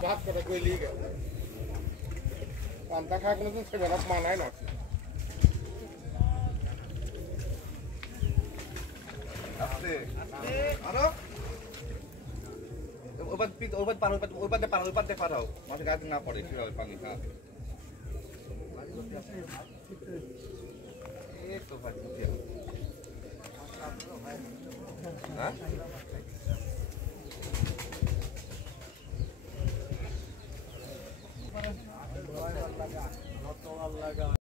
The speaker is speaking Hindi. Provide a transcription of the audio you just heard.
बात कर कोई लीग है पांता खा के से मेरा माना है ना आस्ते আরো ওবাদ পার ওবাদে পারাও মাঝে গাছ না পড়ে কিভাবে পানি খা এই তো ভাই হ্যাঁ